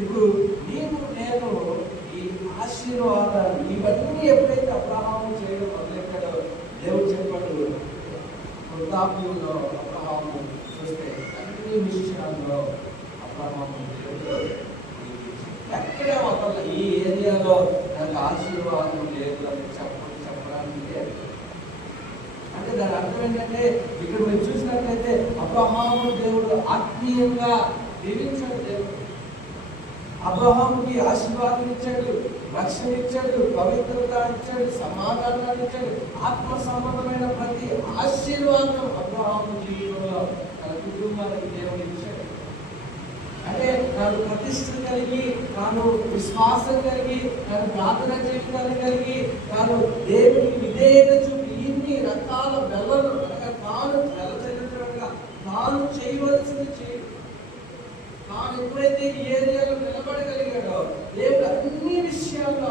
ఇప్పుడు నీవు నేను ఈ ఆశీర్వాదాలు ఇవన్నీ ఎప్పుడైతే అబ్రహాము చేయడం మొదలెట్టాడో దేవుడు చెప్పాడు. వృద్ధాప్యంలో అబ్రహాము చూస్తే అన్ని విషయాల్లో అబ్రహాము దేవుడు ఎక్కడ ఒకళ్ళ ఈ ఏరియాలో నాకు ఆశీర్వాదం లేదు అని చెప్పడానికి లేదు. అంటే దాని అర్థం ఏంటంటే ఇక్కడ మీరు చూసినట్లయితే అబ్రహాము దేవుడు ఆత్మీయంగా దీవించాడు. దేవుడు అబ్రహాముకి ఆశీర్వాదం ఇచ్చాడు, రక్షణ ఇచ్చాడు, పవిత్రత ఇచ్చాడు, సమాధానాన్ని ఇచ్చాడు. ఆత్మ సంబంధమైన ప్రతి ఆశీర్వాదం అబ్రహాము జీవితంలో తన కుటుంబానికి దేవుడు ఇచ్చాడు. అంటే తాను ప్రతిష్ఠ కలిగి, తాను విశ్వాసం కలిగి, తాను ప్రార్థన జీవితాన్ని కలిగి, తాను దేవునికి విధేయత చూపి ఇన్ని రకాల బెల్లను తాను వెలచెల్లినట్టుగా తాను చేయవలసింది చేయ తాను ఎప్పుడైతే ఈ ఏరియాలో నిలబడగలిగాడో దేవుడు అన్ని విషయాల్లో